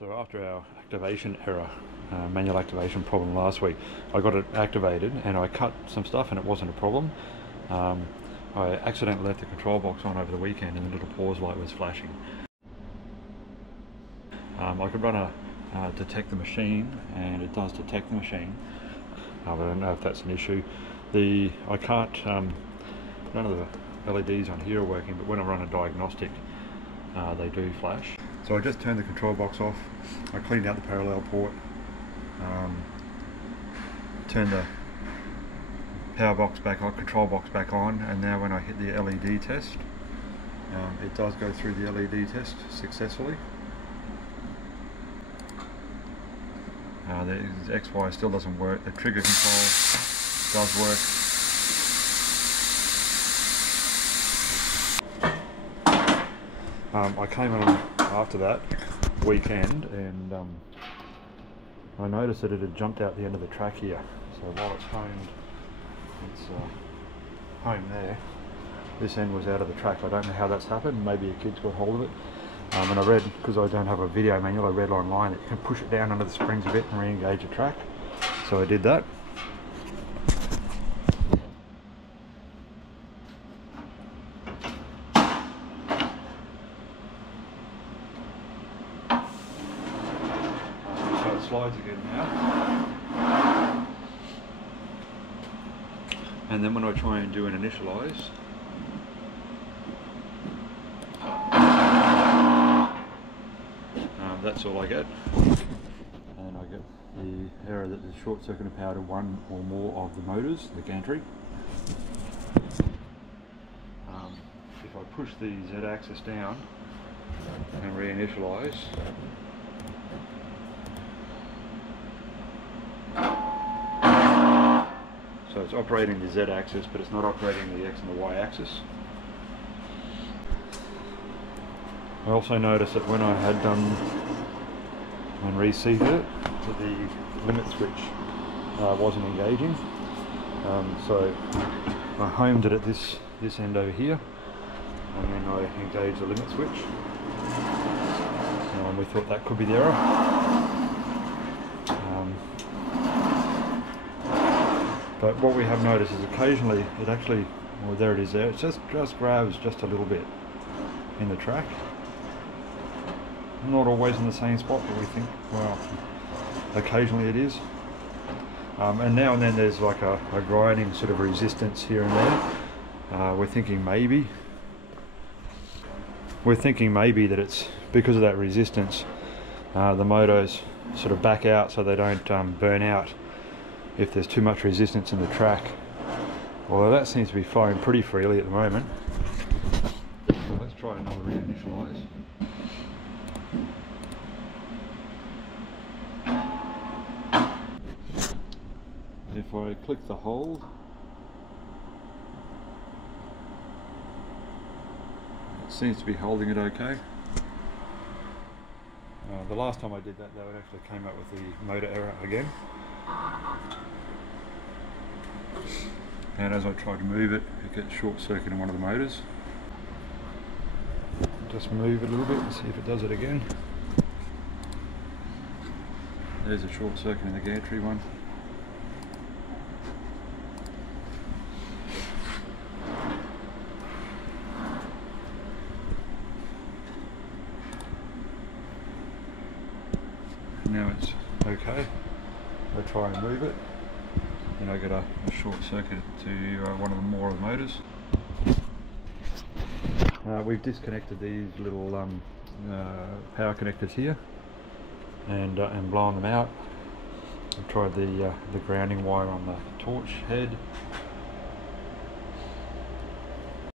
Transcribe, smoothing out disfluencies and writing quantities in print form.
So after our activation error, manual activation problem last week, I got it activated and I cut some stuff and it wasn't a problem. I accidentally left the control box on over the weekend and the little pause light was flashing. I could run a detect the machine, and it does detect the machine, but I don't know if that's an issue. I can't, none of the LEDs on here are working, but when I run a diagnostic they do flash. So I just turned the control box off, I cleaned out the parallel port, turned the power box back on, control box back on, and now when I hit the LED test, it does go through the LED test successfully. The XY still doesn't work, the trigger control does work. I came on after that weekend and I noticed that it had jumped out the end of the track here. So while it's homed, it's home there. This end was out of the track. I don't know how that's happened. Maybe a kid's got hold of it. And I read, because I don't have a video manual, I read online that you can push it down under the springs a bit and re-engage the track. So I did that. So it slides again now. And then when I try and do an initialise, that's all I get, and I get the error that the short circuit power to one or more of the motors, the Gantry. If I push the Z axis down and re-initialise, so it's operating the Z axis but it's not operating the X and the Y axis. I also noticed that when I had done and reseated it, the limit switch wasn't engaging. So I homed it at this end over here, and then I engaged the limit switch. And we thought that could be the error. But what we have noticed is occasionally it actually, well, there it is there, it just grabs just a little bit in the track. Not always in the same spot, but we think, well, occasionally it is. And now and then there's like a grinding sort of resistance here and there. We're thinking maybe that it's because of that resistance, the motors sort of back out so they don't burn out if there's too much resistance in the track. Although that seems to be flowing pretty freely at the moment. So let's try another re-initialise. If I click the hold, it seems to be holding it okay. The last time I did that though, it actually came up with the motor error again. And as I try to move it, it gets short circuit in one of the motors. Just move it a little bit and see if it does it again. There's a short circuit in the Gantry one. Now it's okay. I try and move it, and I get a short circuit to one of the more of the motors. We've disconnected these little power connectors here and blown them out. I've tried the grounding wire on the torch head